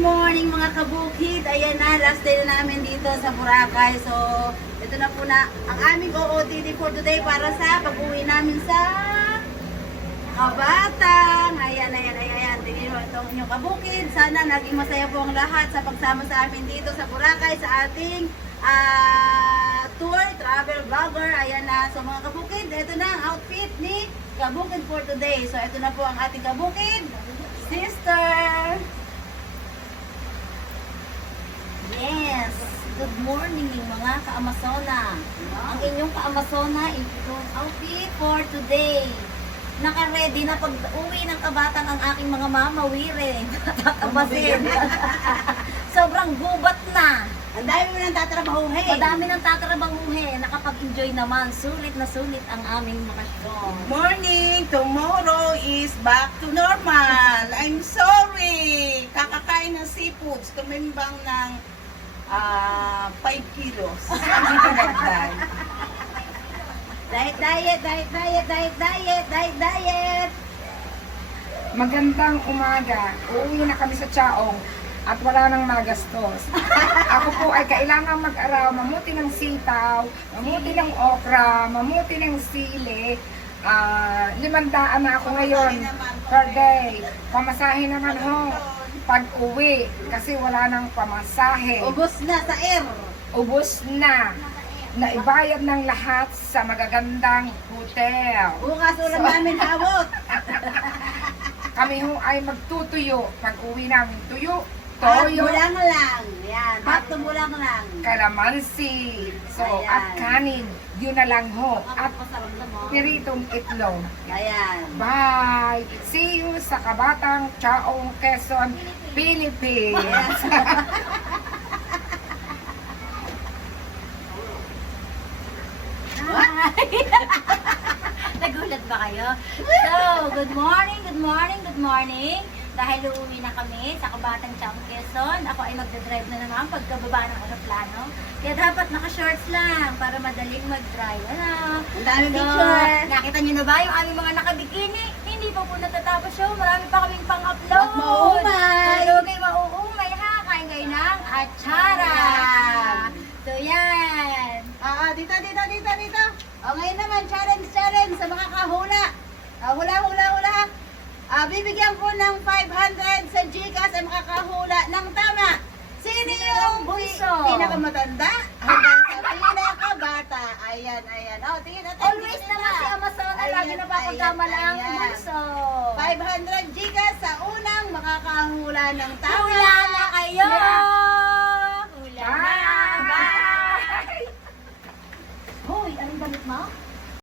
morning mga kabukid. Ayan na, last day na namin dito sa Boracay. So, ito na po na ang aming OOTD for today para sa pag-uwi namin sa Kabatang. Ayan. Tingnan mo itong inyong kabukid. Sana naging masaya po ang lahat sa pagsama sa amin dito sa Boracay sa ating tour, travel vlogger. Ayan na. So mga kabukid, ito na ang outfit ni Kabukid for today. So ito na po ang ating kabukid. Sister! Yes! Good morning mga ka-Amazona. Ang inyong ka-Amazona, itong outfit for today. Naka-ready na pag-uwi ng Kabatang ang aking mga mamawire. Tatabasin. Sobrang gubat na. Ang dami mo nang tatrabahuhin. Madami nang tatrabahuhin. Nakapag-enjoy naman. Sulit na sulit ang aming bakasyon. Morning! Tomorrow is back to normal. I'm sorry! Kakakain ng seafoods. Tumimbang ng 5 kilos. Hindi ko nagdal. Diet. Magandang umaga. Uuwi na kami sa Chaong at wala nang magastos. Ako po ay kailangan mag-araw, mamuti ng sitaw, mamuti ng okra, mamuti ng sili. 500 na ako ngayon per day. Pamasahe naman ho pag uwi kasi wala nang pamasahe. Ubus na sa air. Ubus na. Naibayad ng lahat sa magagandang hotel. Bukas ulam namin hawot. Kami ho ay magtutuyo. Pag uwi namin tuyo, Toyo toyo, lang lang. Yan. Pato mo lang lang. kalamansi, so Ayan. at kanin, yun na lang ho. At Masarap na mo. piritong itlog. Ayan. Bye! See you sa Kabatang, Chaong, Quezon, Philippines! Nagulat ba kayo? So, good morning. Dahil uuwi na kami sa Kabatang Chang Quezon. Ako ay magdadrive na naman pagkababa ng aeroplano. Kaya dapat naka-shorts lang para madaling mag-drive. Ano? Ang dami So, picture. nakita niyo na ba yung aming mga nakabikini? Hindi pa po natatapos show. Marami pa kaming pang-upload. Mauumay. So, kayo mauumay ha. Kain kayo ng atsara. So, yan. Dito. O, ngayon naman, challenge sa mga kahula. Hula. Bibigyan ko ng 500 sa Gcash ay makakahula ng tama. Sino yung Bunso. pinakamatanda hanggang sa pinakabata? Ayan. O, tingin natin. Always naman si Amazon na lagi na papagkamala ang Ayan. bunso. 500 Gcash sa unang makakahula ng tama. Hula na kayo! Hula na! Bye! Bye! Hoy, anong damit mo?